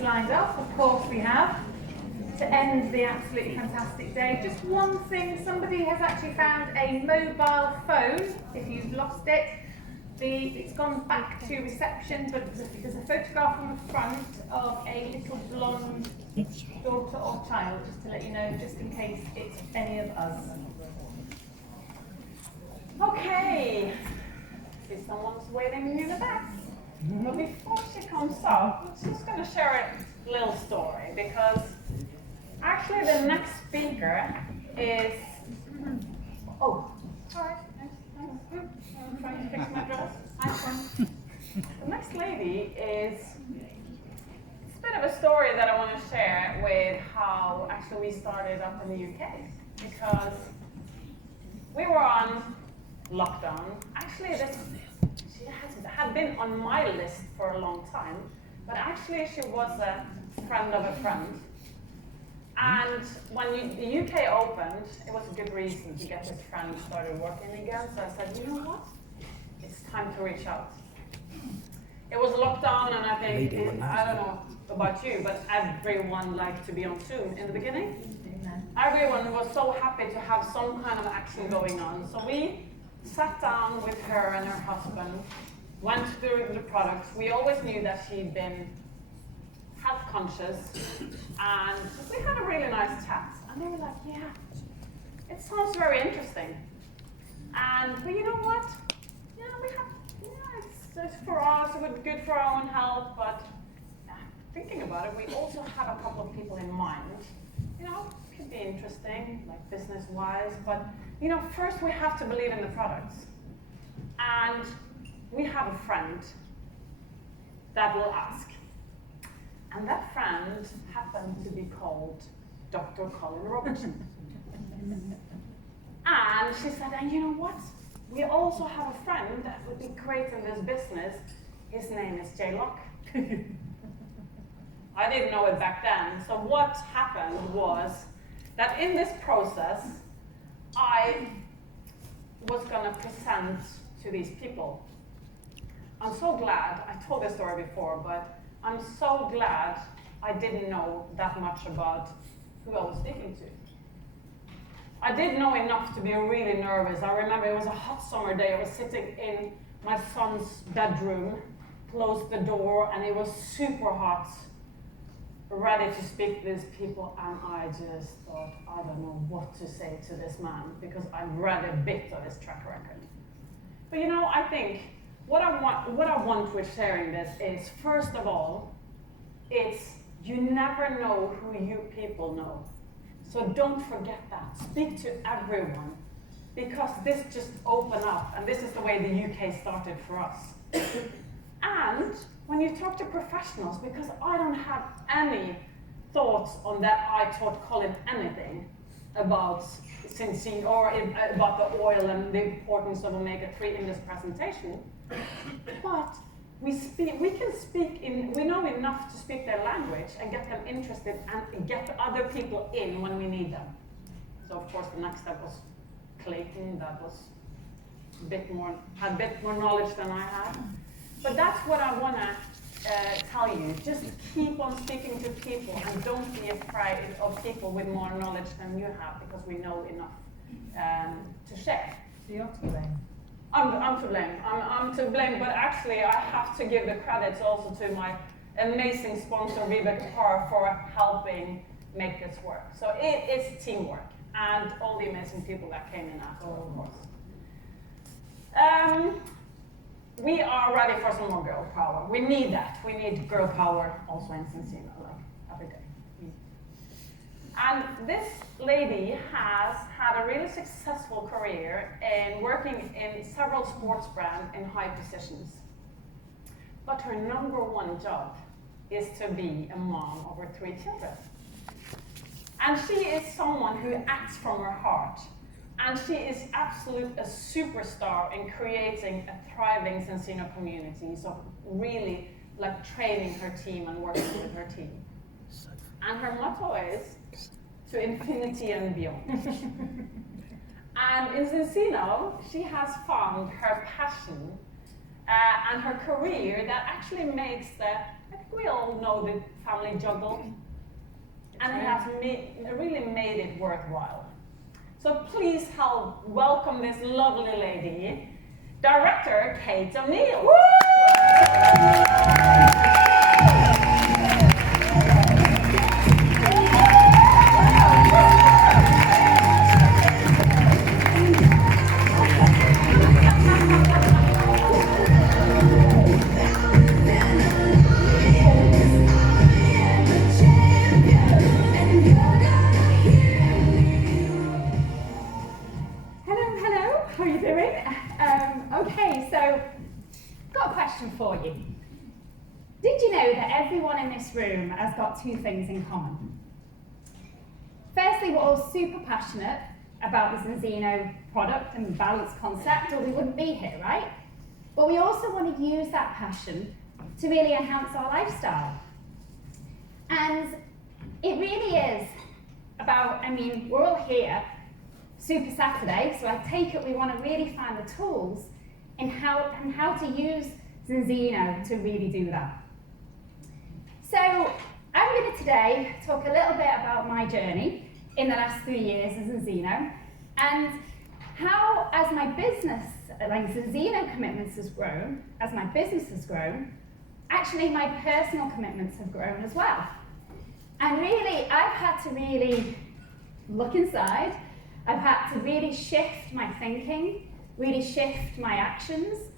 things lined up, of course we have, to end the absolutely fantastic day. Just one thing, somebody has actually found a mobile phone, if you've lost it. It's gone back to reception, but there's a photograph on the front of a little blonde daughter or child, just to let you know, just in case it's any of us. Okay, see someone's waiting in the back. But before she comes up, I'm just going to share a little story, because actually the next speaker is... Oh, sorry. I'm trying to fix my dress. The next lady is... It's a bit of a story that I want to share with how actually we started up in the UK. Because we were on lockdown. Actually, she had been on my list for a long time, but actually she was a friend of a friend. And when the UK opened, it was a good reason to get this friend started working again. So I said, you know what? It's time to reach out. It was lockdown, and I think, I don't know about you, but everyone liked to be on Zoom in the beginning. Everyone was so happy to have some kind of action going on. So we sat down with her and her husband, went through the products. We always knew that she'd been health conscious, and we had a really nice chat. And they were like, yeah, it sounds very interesting. And, but you know what? Yeah, it's for us, it would be good for our own health, but thinking about it, we also have a couple of people in mind. You know, could be interesting, like business-wise, but you know, first we have to believe in the products. And we have a friend that will ask. And that friend happened to be called Dr. Colin Robertson. And she said, and you know what? We also have a friend that would be great in this business. His name is Jay Locke. I didn't know it back then. So what happened was that in this process, I was going to present to these people. I'm so glad, I told this story before, but I'm so glad I didn't know that much about who I was speaking to. I did know enough to be really nervous. I remember it was a hot summer day. I was sitting in my son's bedroom, closed the door, and it was super hot, ready to speak to these people, and I just thought, I don't know what to say to this man, because I've read a bit of his track record. But you know, I think what I want with sharing this is, first of all, it's you never know who you people know. So don't forget that. Speak to everyone, because this just opened up, and this is the way the UK started for us. And when you talk to professionals, because I don't have any thoughts on that I taught Colin anything about Syncene or about the oil and the importance of omega-3 in this presentation, but we know enough to speak their language and get them interested and get other people in when we need them. So of course the next step was Clayton, that was had a bit more knowledge than I had. But that's what I want to tell you. Just keep on speaking to people, and don't be afraid of people with more knowledge than you have, because we know enough to share. So you're to blame. I'm to blame. I'm to blame, but actually I have to give the credits also to my amazing sponsor, Vivek Parr, for helping make this work. So it is teamwork, and all the amazing people that came in after, of course. We are ready for some more girl power. We need that. We need girl power also in Syncene, like every day. And this lady has had a really successful career in working in several sports brands in high positions. But her #1 job is to be a mom of her 3 children. And she is someone who acts from her heart. And she is a superstar in creating a thriving Syncene community. So really like training her team and working with her team. And her motto is to infinity and beyond. And in Syncene, she has found her passion and her career that actually makes the I think we all know the family juggle, and it has really made it worthwhile. So please help welcome this lovely lady, Director Kate O'Neill. For you. Did you know that everyone in this room has got two things in common? Firstly, we're all super passionate about the Zinzino product and balance concept, or we wouldn't be here, right? But we also want to use that passion to really enhance our lifestyle. And it really is about, we're all here, Super Saturday, so I take it we want to really find the tools in how to use Zinzino to really do that. So I'm going to today talk a little bit about my journey in the last 3 years as Zinzino, and how, as my business, like Zinzino commitments has grown, as my business has grown, actually my personal commitments have grown as well. And really, I've had to really look inside. I've had to really shift my thinking, really shift my actions,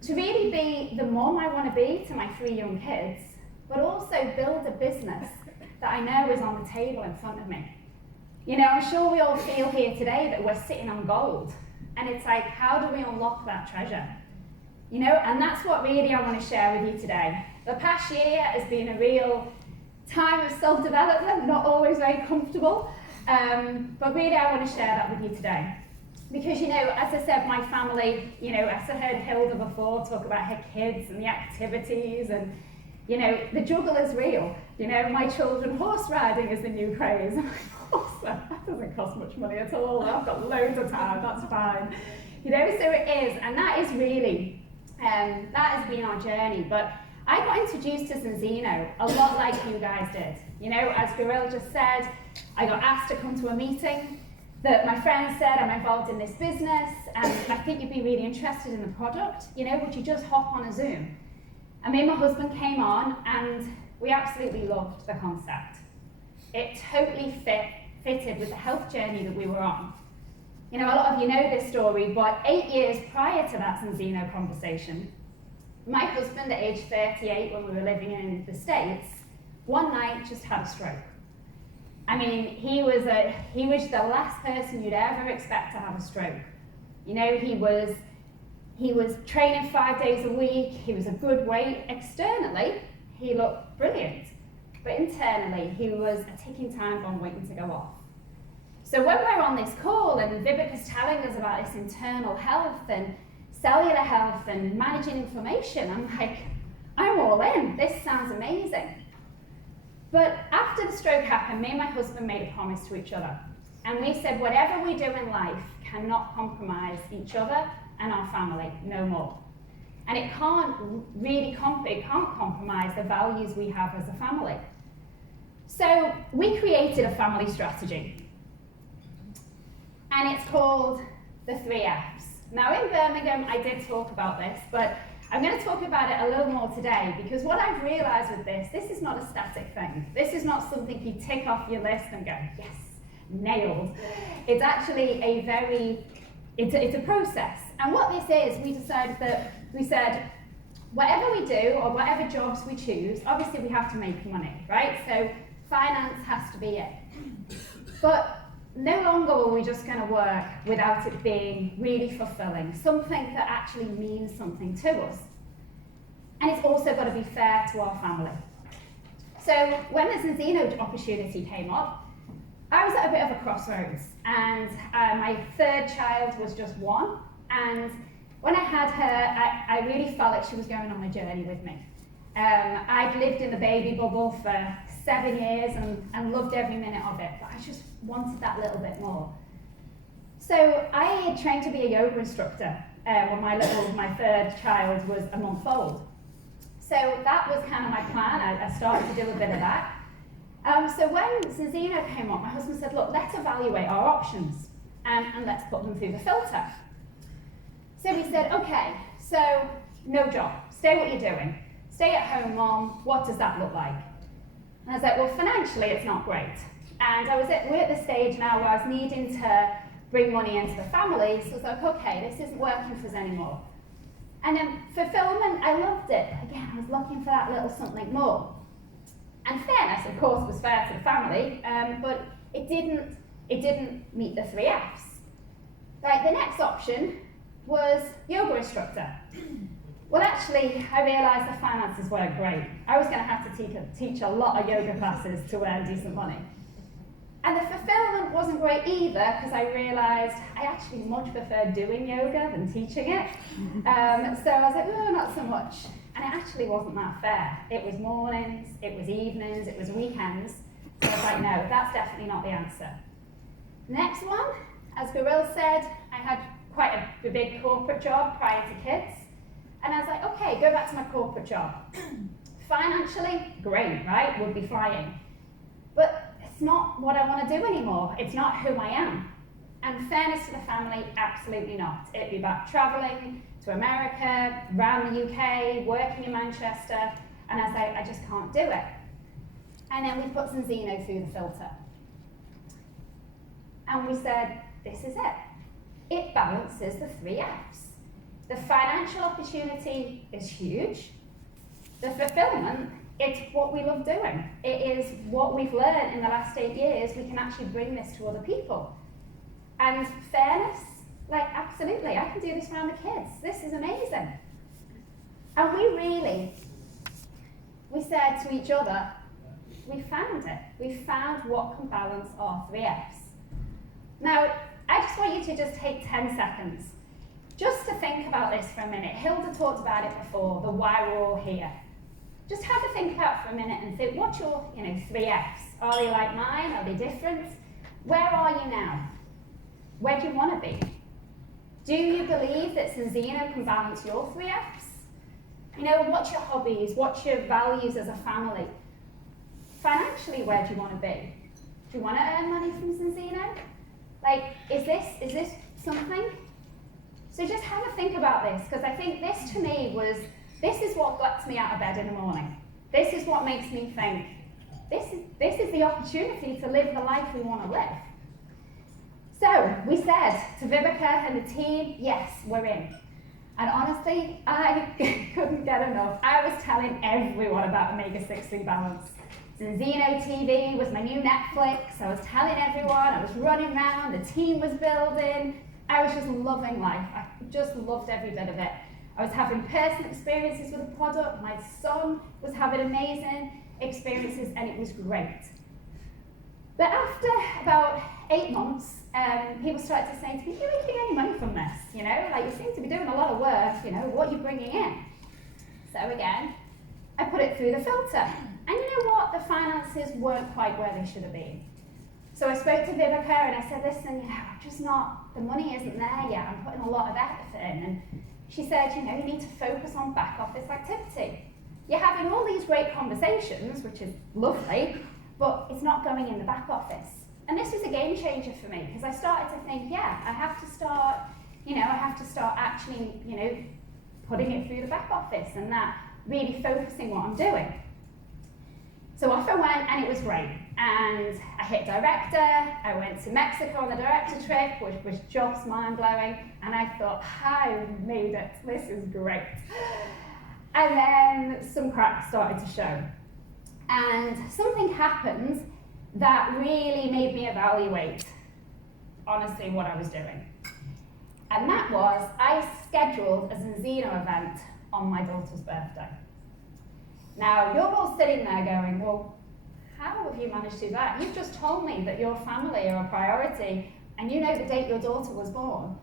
to really be the mom I want to be to my 3 young kids, but also build a business that I know is on the table in front of me. You know, I'm sure we all feel here today that we're sitting on gold, and it's like, how do we unlock that treasure? You know, and that's what really I want to share with you today. The past year has been a real time of self-development, not always very comfortable, but really I want to share that with you today. Because, you know, as I said, my family, you know, as I heard Hilda before talk about her kids and the activities, and, you know, the juggle is real. You know, my children, horse riding is the new craze. I'm like, horse, that doesn't cost much money at all. I've got loads of time, that's fine. You know, so it is, and that is really, that has been our journey. But I got introduced to Zinzino a lot like you guys did. You know, as Gorilla just said, I got asked to come to a meeting that my friend said, I'm involved in this business, and I think you'd be really interested in the product. You know, would you just hop on a Zoom? And me and my husband came on, and we absolutely loved the concept. It totally fitted with the health journey that we were on. You know, a lot of you know this story, but 8 years prior to that Zinzino conversation, my husband, at age 38, when we were living in the States, one night just had a stroke. I mean, he was the last person you'd ever expect to have a stroke. You know, he was training 5 days a week, he was a good weight. Externally, he looked brilliant. But internally, he was a ticking time bomb waiting to go off. So when we're on this call and Viveka's telling us about this internal health and cellular health and managing inflammation, I'm like, I'm all in, this sounds amazing. But after the stroke happened, me and my husband made a promise to each other. And we said, whatever we do in life cannot compromise each other and our family, no more. And it can't compromise the values we have as a family. So we created a family strategy. And it's called the 3 Fs. Now in Birmingham, I did talk about this, but I'm going to talk about it a little more today, because what I've realized with this is not a static thing. This is not something you tick off your list and go, yes, nailed. It's actually it's a process. And what this is, we said, whatever we do or whatever jobs we choose, obviously we have to make money, right? So finance has to be it. But no longer are we just going to work without it being really fulfilling, something that actually means something to us. And it's also got to be fair to our family. So when the Zinzino opportunity came up, I was at a bit of a crossroads, and my 3rd child was just 1, and when I had her, I really felt like she was going on my journey with me. I'd lived in the baby bubble for 7 years and loved every minute of it, but I just wanted that little bit more. So I trained to be a yoga instructor when my 3rd child was a month old. So that was kind of my plan. I started to do a bit of that. So when Zinzino came up, my husband said, look, let's evaluate our options and let's put them through the filter. So we said, okay, so no job, stay what you're doing. Stay at home, mom, what does that look like? And I was like, well, financially, it's not great. And we're at the stage now where I was needing to bring money into the family, so I was like, okay, this isn't working for us anymore. And then fulfillment, I loved it. Again, I was looking for that little something more. And fairness, of course, was fair to the family, but it didn't meet the 3 Fs. Right, the next option was yoga instructor. Well, actually, I realised the finances weren't great. I was going to have to teach a lot of yoga classes to earn decent money. And the fulfillment wasn't great either, because I realised I actually much preferred doing yoga than teaching it. So I was like, oh, not so much. And it actually wasn't that fair. It was mornings, it was evenings, it was weekends. So I was like, no, that's definitely not the answer. Next one, as Goril said, I had quite a big corporate job prior to kids. And I was like, okay, go back to my corporate job. Financially, great, right? Would be flying. But it's not what I want to do anymore. It's not who I am. And fairness to the family, absolutely not. It'd be about traveling to America, around the UK, working in Manchester, and I was like, I just can't do it. And then we put Zinzino through the filter. And we said, this is it. It balances the 3 Fs. The financial opportunity is huge. The fulfillment, it's what we love doing. It is what we've learned in the last 8 years. We can actually bring this to other people. And fairness, like absolutely, I can do this around the kids. This is amazing. And we said to each other, we found it. We found what can balance our 3 Fs. Now, I just want you to just take 10 seconds just to think about this for a minute. Hilda talked about it before, the why we're all here. Just have to think about it for a minute and think, what's your 3 Fs? Are they like mine? Are they different? Where are you now? Where do you want to be? Do you believe that Zinzino can balance your 3 Fs? What's your hobbies? What's your values as a family? Financially, where do you want to be? Do you want to earn money from Zinzino? Is this something? So just have a think about this, because I think this to me this is what gets me out of bed in the morning. This is what makes me think, this is the opportunity to live the life we want to live. So we said to Vibeke and the team, yes, we're in. And honestly, I couldn't get enough. I was telling everyone about Omega-6 Rebalance. Zinzino TV was my new Netflix. I was telling everyone, I was running around, the team was building. I was just loving life. I just loved every bit of it. I was having personal experiences with the product. My son was having amazing experiences, and it was great. But after about 8 months, people started to say to me, are you making any money from this? You seem to be doing a lot of work, what are you bringing in? So again, I put it through the filter. And you know what? The finances weren't quite where they should have been. So I spoke to Vibeke and I said, listen, I'm just not, the money isn't there yet. I'm putting a lot of effort in. And she said, you need to focus on back office activity. You're having all these great conversations, which is lovely, but it's not going in the back office. And this was a game changer for me, because I started to think, I have to start, actually, putting it through the back office and that really focusing what I'm doing. So off I went, and it was great. And I hit director, I went to Mexico on the director trip, which was just mind-blowing, and I thought, I made it, this is great. And then some cracks started to show. And something happened that really made me evaluate, honestly, what I was doing. And that was, I scheduled a Zinzino event on my daughter's birthday. Now, you're all sitting there going, well, how have you managed to do that? You've just told me that your family are a priority, and you know the date your daughter was born.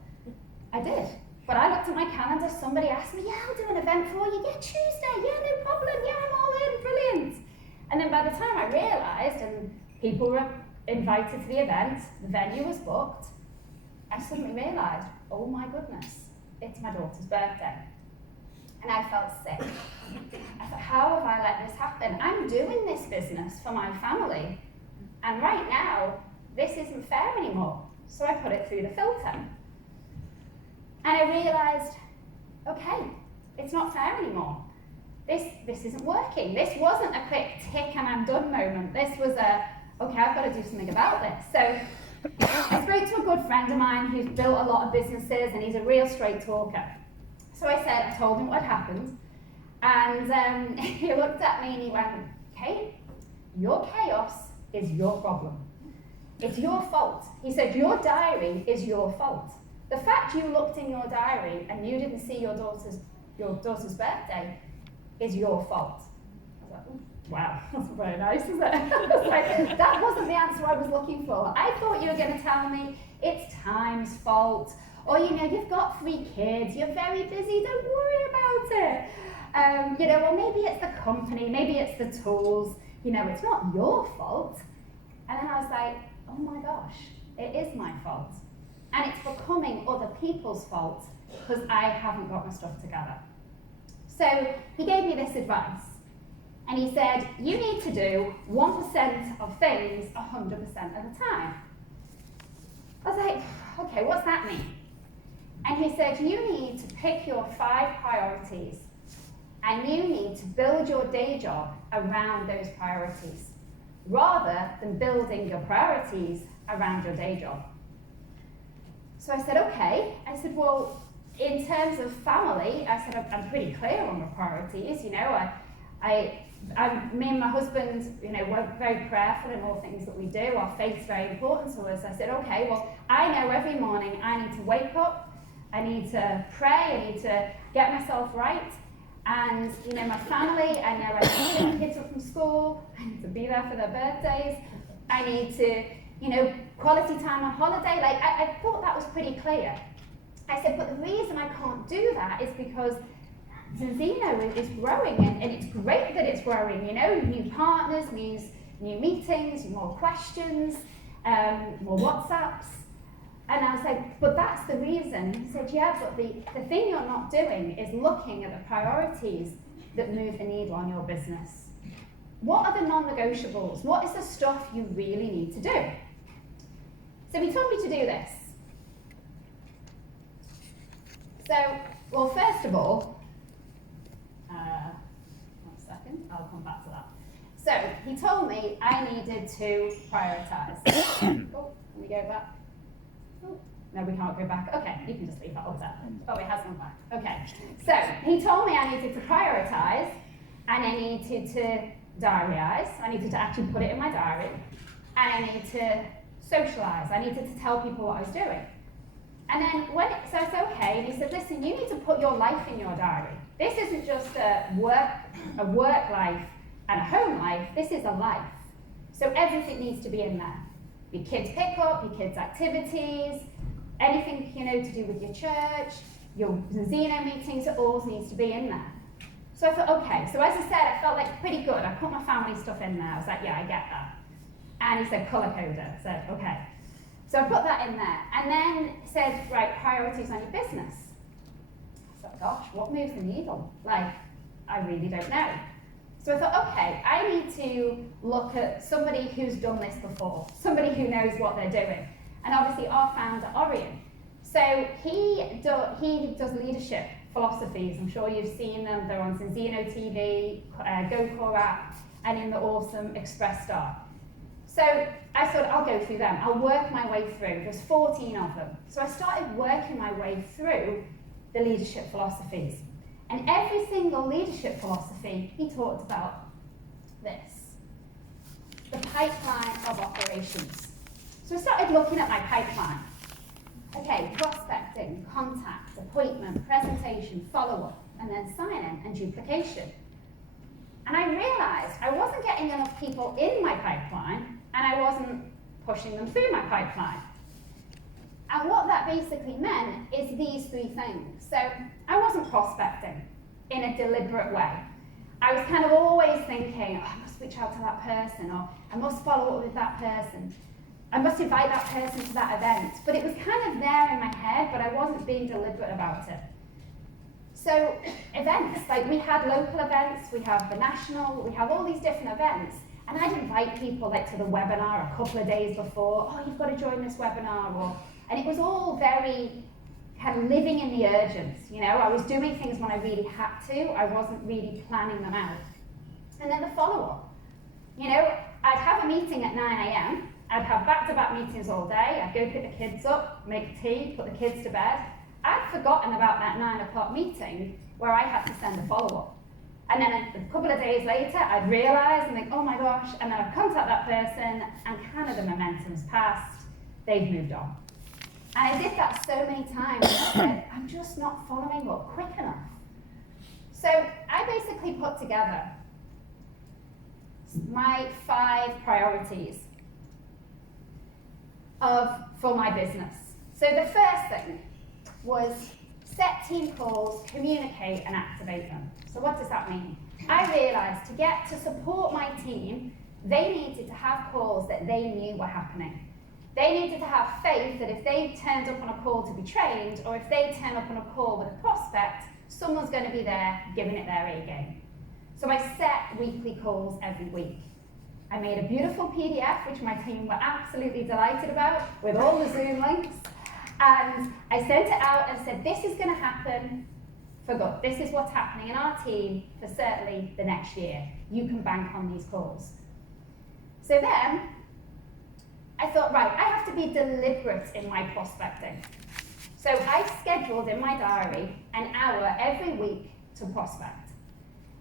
I did. But I looked at my calendar, somebody asked me, I'll do an event for you. Yeah, Tuesday, yeah, no problem, yeah, I'm all in, brilliant. And then by the time I realised, and people were invited to the event, the venue was booked, I suddenly realised, oh my goodness, it's my daughter's birthday. And I felt sick. I thought, how have I let this happen? I'm doing this business for my family. And right now, this isn't fair anymore. So I put it through the filter. And I realized, okay, it's not fair anymore. This isn't working. This wasn't a quick tick and I'm done moment. This was a, okay, I've got to do something about this. So I spoke to a good friend of mine who's built a lot of businesses and he's a real straight talker. So I told him what happened, and he looked at me and he went, Kate, your chaos is your problem. It's your fault. He said, your diary is your fault. The fact you looked in your diary and you didn't see your daughter's birthday is your fault. I was like, wow, that's very nice, isn't it? I was like, that wasn't the answer I was looking for. I thought you were going to tell me it's time's fault, or you've got 3 kids, you're very busy, don't worry about it. Or maybe it's the company, maybe it's the tools, it's not your fault. And then I was like, oh my gosh, it is my fault. And it's becoming other people's fault because I haven't got my stuff together. So he gave me this advice. And he said, you need to do 1% of things 100% of the time. I was like, okay, what's that mean? And he said, you need to pick your 5 priorities and you need to build your day job around those priorities, rather than building your priorities around your day job. So I said, okay. I said, well, in terms of family, I said, I'm pretty clear on my priorities. Me and my husband, we're very prayerful in all things that we do. Our faith's very important to us. I said, okay, well, I know every morning I need to wake up, I need to pray, I need to get myself right. And, my family, I know I need to pick the kids up from school, I need to be there for their birthdays, I need to, quality time on holiday. I thought that was pretty clear. I said, but the reason I can't do that is because Zinzino is growing, and it's great that it's growing. New partners means new meetings, more questions, more WhatsApps. And I was like, but that's the reason. He said, yeah, but the thing you're not doing is looking at the priorities that move the needle on your business. What are the non-negotiables? What is the stuff you really need to do? So he told me to do this. So, well, first of all, 1 second, I'll come back to that. So, he told me I needed to prioritize. Can we go back? Oh, no, we can't go back. Okay, you can just leave that up there. Oh, it has gone back. Okay, so he told me I needed to prioritize, and I needed to diaryize. I needed to actually put it in my diary, and I needed to socialize. I needed to tell people what I was doing. And then so I said, okay, and he said, listen, you need to put your life in your diary. This isn't just a work life and a home life, this is a life. So everything needs to be in there. Your kids' pickup, your kids' activities, anything, to do with your church, your Zinzino meetings, it all needs to be in there. So I thought, okay, so as I said, I felt like pretty good. I put my family stuff in there. I was like, yeah, I get that. And he said, color coder. So, okay. So I put that in there. And then said, right, priorities on your business. I thought, gosh, what moves the needle? I really don't know. So I thought, okay, I need to look at somebody who's done this before, somebody who knows what they're doing. And obviously our founder, Orion. So he does leadership philosophies. I'm sure you've seen them. They're on Zinzino TV, GoCore app, and in the awesome Express Star. So I thought, I'll go through them. I'll work my way through. There's 14 of them. So I started working my way through the leadership philosophies. And every single leadership philosophy, he talked about this, the pipeline of operations. So I started looking at my pipeline. Okay, prospecting, contact, appointment, presentation, follow-up, and then sign-in and duplication. And I realized I wasn't getting enough people in my pipeline, and I wasn't pushing them through my pipeline. And what that basically meant is these 3 things. So I wasn't prospecting in a deliberate way. I was kind of always thinking, I must reach out to that person, or I must follow up with that person. I must invite that person to that event. But it was kind of there in my head, but I wasn't being deliberate about it. So events, like we had local events, we have the national, we have all these different events, and I'd invite people like to the webinar a couple of days before, oh, you've got to join this webinar, and it was all very kind of living in the urgence, you know, I was doing things when I really had to, I wasn't really planning them out. And then the follow-up, you know, I'd have a meeting at 9 a.m, I'd have back-to-back meetings all day, I'd go pick the kids up, make tea, put the kids to bed. I'd forgotten about that 9 o'clock meeting where I had to send a follow-up. And then a couple of days later, I'd realise and think, oh my gosh, and then I'd contact that person, and kind of the momentum's passed, they've moved on. And I did that so many times, I said, I'm just not following up quick enough. So I basically put together my 5 priorities for my business. So the first thing was set team calls, communicate and activate them. So what does that mean? I realised to support my team, they needed to have calls that they knew were happening. They needed to have faith that if they turned up on a call to be trained, or if they turn up on a call with a prospect, someone's going to be there giving it their A game. So I set weekly calls every week. I made a beautiful PDF, which my team were absolutely delighted about, with all the Zoom links. And I sent it out and said, this is going to happen for good. This is what's happening in our team for certainly the next year. You can bank on these calls. So then, I thought, right, I have to be deliberate in my prospecting. So I scheduled in my diary an hour every week to prospect.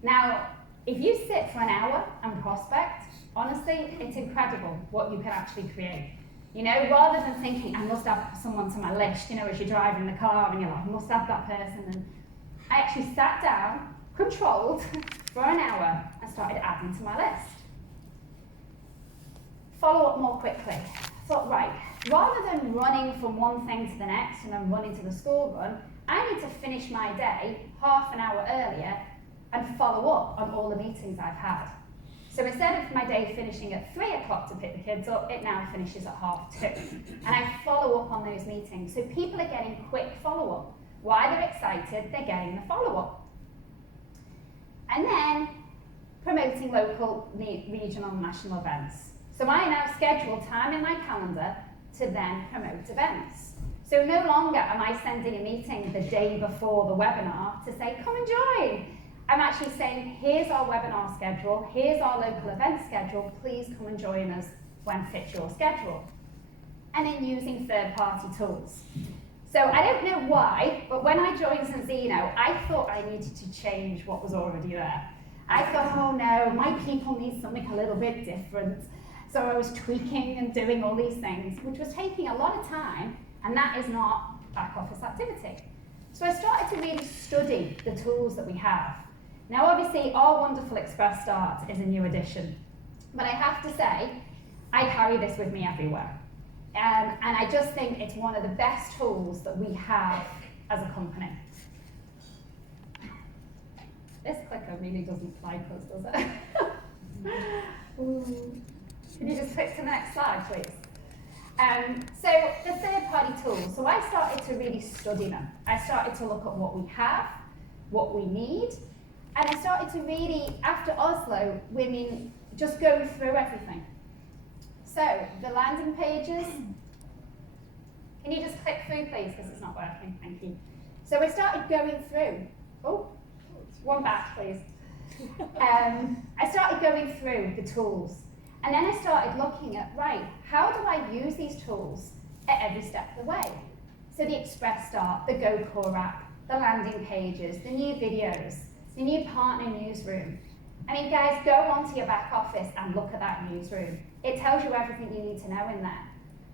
Now, if you sit for an hour and prospect, honestly, it's incredible what you can actually create. You know, rather than thinking, I must add someone to my list, you know, as you're driving the car and you're like, I must add that person. And I actually sat down, controlled, for an hour and started adding to my list. Follow up more quickly. Thought, right, rather than running from one thing to the next and then running to the school run, I need to finish my day half an hour earlier and follow up on all the meetings I've had. So instead of my day finishing at 3 o'clock to pick the kids up, it now finishes at 2:30. And I follow up on those meetings. So people are getting quick follow-up. While they're excited, they're getting the follow-up. And then promoting local, regional, and national events. So I now schedule time in my calendar to then promote events. So no longer am I sending a meeting the day before the webinar to say, come and join. I'm actually saying, here's our webinar schedule, here's our local event schedule, please come and join us when fits your schedule. And then using third-party tools. So I don't know why, but when I joined Zinzino, I thought I needed to change what was already there. I thought, oh no, my people need something a little bit different. So I was tweaking and doing all these things, which was taking a lot of time, and that is not back office activity. So I started to really study the tools that we have. Now obviously our wonderful Express Start is a new addition, but I have to say, I carry this with me everywhere. And I just think it's one of the best tools that we have as a company. This clicker really doesn't like us, does it? Ooh. Can you just click to the next slide, please? So the third-party tools. So I started to really study them. I started to look at what we have, what we need, and I started to really, after Oslo, just go through everything. So the landing pages. Can you just click through, please, because it's not working. Thank you. So I started going through. Oh, one back, please. I started going through the tools. And then I started looking at, right, how do I use these tools at every step of the way? So the Express Start, the GoCore app, the landing pages, the new videos, the new partner newsroom. I mean, guys, go onto your back office and look at that newsroom. It tells you everything you need to know in there.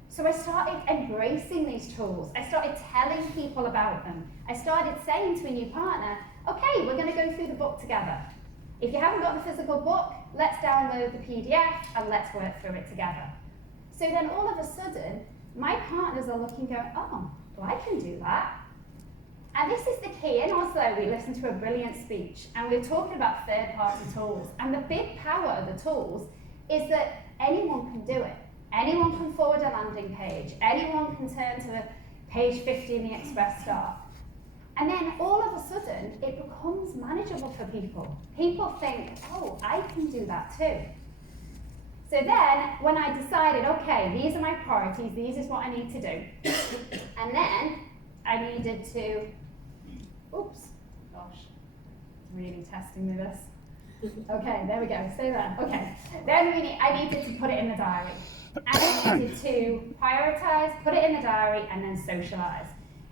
So I started embracing these tools. I started telling people about them. I started saying to a new partner, okay, we're going to go through the book together. If you haven't got the physical book, let's download the PDF and let's work through it together. So then all of a sudden, my partners are looking going, oh, well, I can do that. And this is the key. In Oslo, we listened to a brilliant speech, and we were talking about third-party tools. And the big power of the tools is that anyone can do it. Anyone can forward a landing page. Anyone can turn to page 50 in the Express Start. And then all of a sudden, it becomes manageable for people. People think, oh, I can do that too. So then, when I decided, okay, these are my priorities, these is what I need to do, and then I needed to, oops, gosh, it's really testing me this. Okay, there we go, stay there. Okay, then I needed to put it in the diary. I needed to prioritize, put it in the diary, and then socialize.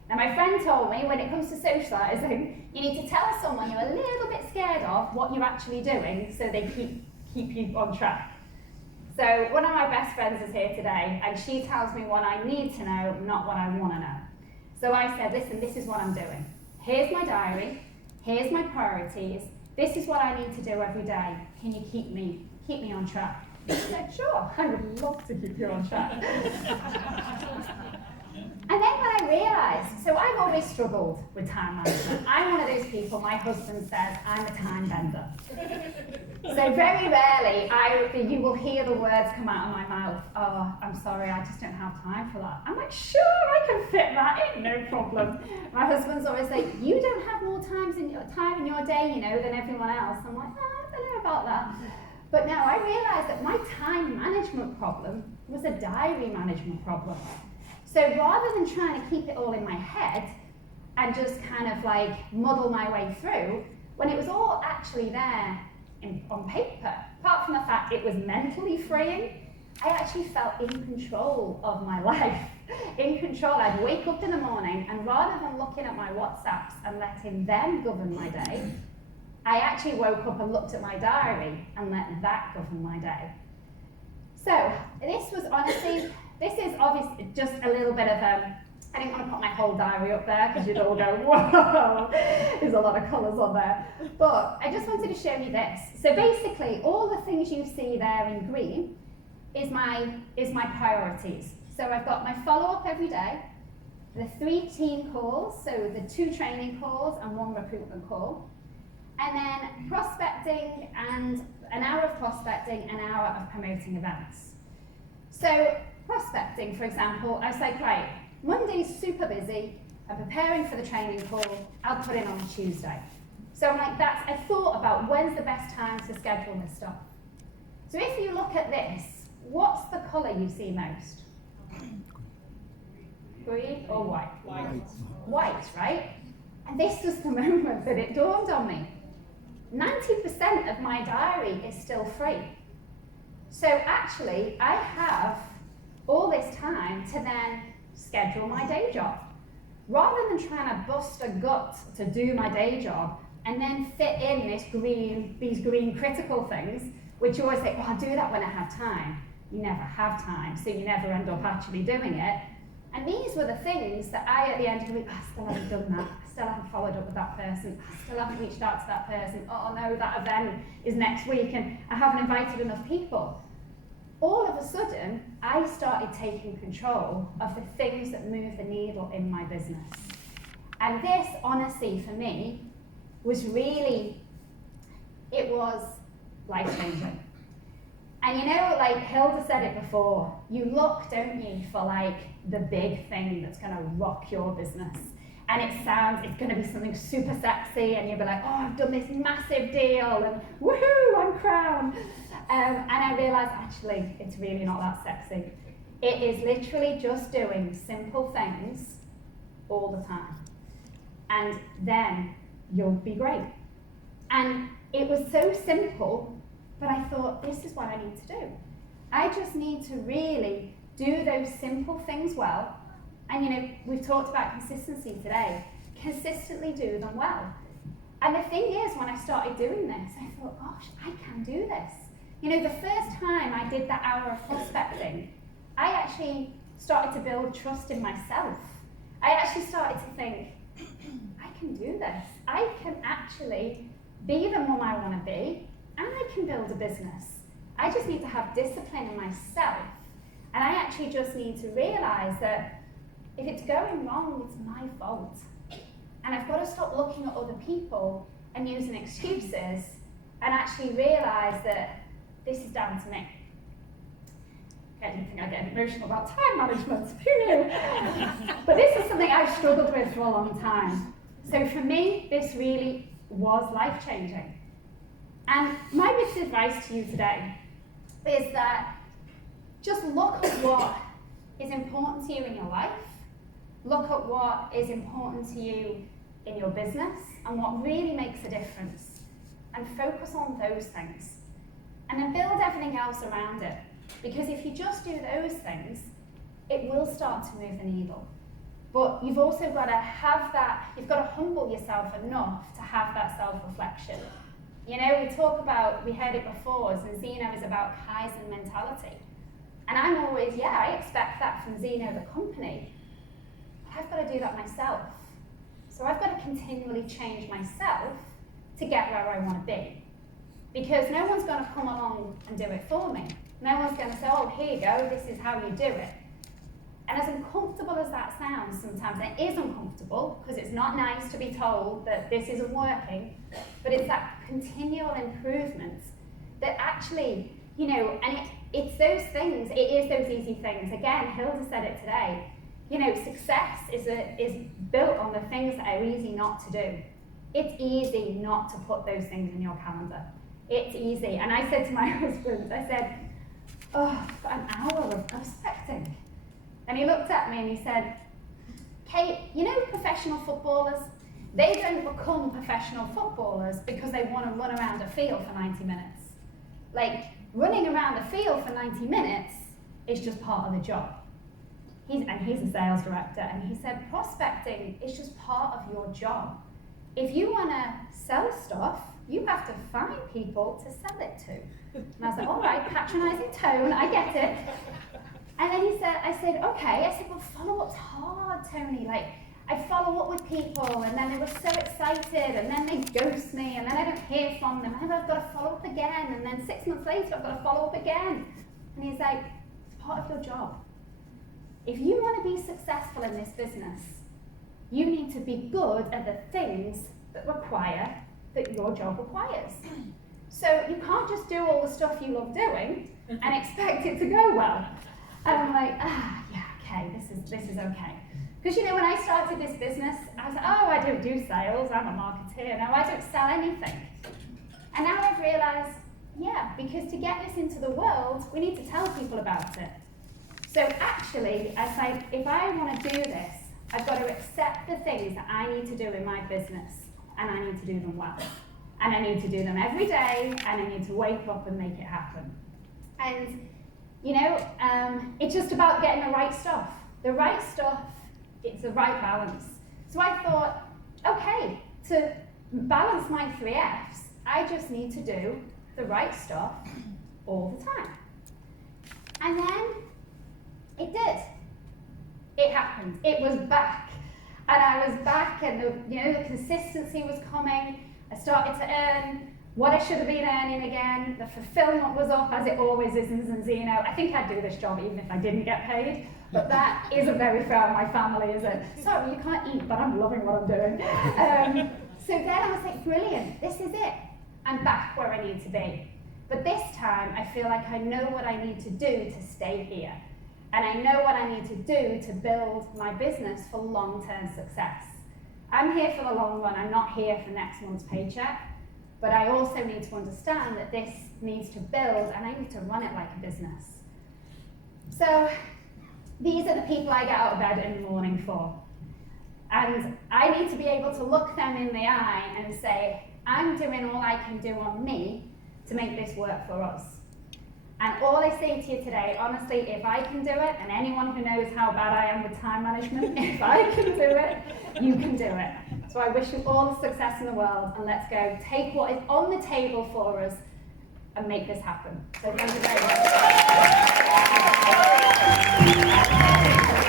Now, my friend told me when it comes to socializing, you need to tell someone you're a little bit scared of what you're actually doing so they keep you on track. So one of my best friends is here today, and she tells me what I need to know, not what I want to know. So I said, listen, this is what I'm doing. Here's my diary, here's my priorities, this is what I need to do every day. Can you keep me on track? I said, sure, I would love to keep you on track. And then when I realised, so I've always struggled with time management. I'm one of those people, my husband says, I'm a time bender. So very rarely you will hear the words come out of my mouth, oh, I'm sorry, I just don't have time for that. I'm like, sure, I can fit that in, no problem. My husband's always like, you don't have more time in your day, than everyone else. I'm like, oh, I don't know about that. But now I realised that my time management problem was a diary management problem. So rather than trying to keep it all in my head and just kind of like muddle my way through, when it was all actually there on paper, apart from the fact it was mentally freeing, I actually felt in control of my life. In control, I'd wake up in the morning and rather than looking at my WhatsApps and letting them govern my day, I actually woke up and looked at my diary and let that govern my day. So this is obviously just a little bit of I didn't want to put my whole diary up there because you'd all go, whoa, there's a lot of colours on there. But I just wanted to show you this. So basically, all the things you see there in green is my priorities. So I've got my follow-up every day, the 3 team calls, so the 2 training calls and 1 recruitment call, and then prospecting and an hour of prospecting, an hour of promoting events. So prospecting, for example, I was like, right, Monday's super busy, I'm preparing for the training call, I'll put it on Tuesday. So I'm like, I thought about when's the best time to schedule this stuff. So if you look at this, what's the colour you see most? Green or white? White, right? And this was the moment that it dawned on me. 90% of my diary is still free. So actually, I have all this time to then schedule my day job. Rather than trying to bust a gut to do my day job and then fit in these green critical things, which you always think, well, I'll do that when I have time. You never have time, so you never end up actually doing it. And these were the things that I, at the end of the week, I still haven't done that. I still haven't followed up with that person. I still haven't reached out to that person. Oh no, that event is next week and I haven't invited enough people. All of a sudden, I started taking control of the things that move the needle in my business. And this, honestly, for me, was really, it was life-changing. And like Hilda said it before, you look, don't you, for like the big thing that's going to rock your business. And it's going to be something super sexy, and you'll be like, oh, I've done this massive deal, and woohoo, I'm crowned. And I realised, actually, it's really not that sexy. It is literally just doing simple things all the time. And then you'll be great. And it was so simple, but I thought, this is what I need to do. I just need to really do those simple things well. And we've talked about consistency today. Consistently do them well. And the thing is, when I started doing this, I thought, gosh, I can do this. The first time I did that hour of prospecting, I actually started to build trust in myself. I actually started to think, I can do this. I can actually be the mum I want to be, and I can build a business. I just need to have discipline in myself. And I actually just need to realise that if it's going wrong, it's my fault. And I've got to stop looking at other people and using excuses and actually realise that this is down to me. I didn't think I'd get emotional about time management, who knew? But this is something I've struggled with for a long time. So for me, this really was life-changing. And my bit of advice to you today is that just look at what is important to you in your life, look at what is important to you in your business, and what really makes a difference, and focus on those things. And then build everything else around it. Because if you just do those things, it will start to move the needle. But you've also got to have that, you've got to humble yourself enough to have that self-reflection. You know, we heard it before, Zinzino is about Kaizen mentality. And I'm always, I expect that from Zinzino, the company. But I've got to do that myself. So I've got to continually change myself to get where I want to be. Because no one's going to come along and do it for me. No one's going to say, oh, here you go, this is how you do it. And as uncomfortable as that sounds sometimes, and it is uncomfortable, because it's not nice to be told that this isn't working, but it's that continual improvement that actually, you know, and it's those things, it is those easy things. Again, Hilda said it today, you know, success is built on the things that are easy not to do. It's easy not to put those things in your calendar. It's easy. And I said to my husband, I said, oh, for an hour of prospecting. And he looked at me and he said, Kate, you know professional footballers? They don't become professional footballers because they want to run around a field for 90 minutes. Like, running around a field for 90 minutes is just part of the job. He's a sales director, and he said, prospecting is just part of your job. If you want to sell stuff, you have to find people to sell it to. And I was like, all right, patronising tone, I get it. And then I said, okay. I said, well, follow-up's hard, Tony. Like, I follow up with people, and then they were so excited, and then they ghost me, and then I don't hear from them, and then I've got to follow up again, and then 6 months later, I've got to follow up again. And he's like, it's part of your job. If you want to be successful in this business, you need to be good at the things that your job requires. So you can't just do all the stuff you love doing and expect it to go well. And I'm like, yeah, okay, this is okay. Because you know, when I started this business, I was like, oh, I don't do sales, I'm a marketeer, now I don't sell anything. And now I've realized, yeah, because to get this into the world, we need to tell people about it. So actually, if I want to do this, I've got to accept the things that I need to do in my business, and I need to do them well. And I need to do them every day, and I need to wake up and make it happen. And, you know, it's just about getting the right stuff. The right stuff, it's the right balance. So I thought, okay, to balance my 3 Fs, I just need to do the right stuff all the time. And then it did. It happened. It was back. And I was back, and the consistency was coming. I started to earn what I should have been earning again. The fulfillment was up, as it always is in Zinzino. I think I'd do this job even if I didn't get paid, but that isn't very fair on my family, is it? Sorry, you can't eat, but I'm loving what I'm doing. So then I was like, brilliant, this is it. I'm back where I need to be. But this time, I feel like I know what I need to do to stay here. And I know what I need to do to build my business for long-term success. I'm here for the long run, I'm not here for next month's paycheck, but I also need to understand that this needs to build, and I need to run it like a business. So these are the people I get out of bed in the morning for. And I need to be able to look them in the eye and say, I'm doing all I can do on me to make this work for us. And all I say to you today, honestly, if I can do it, and anyone who knows how bad I am with time management, if I can do it, you can do it. So I wish you all the success in the world, and let's go take what is on the table for us and make this happen. So thank you very much.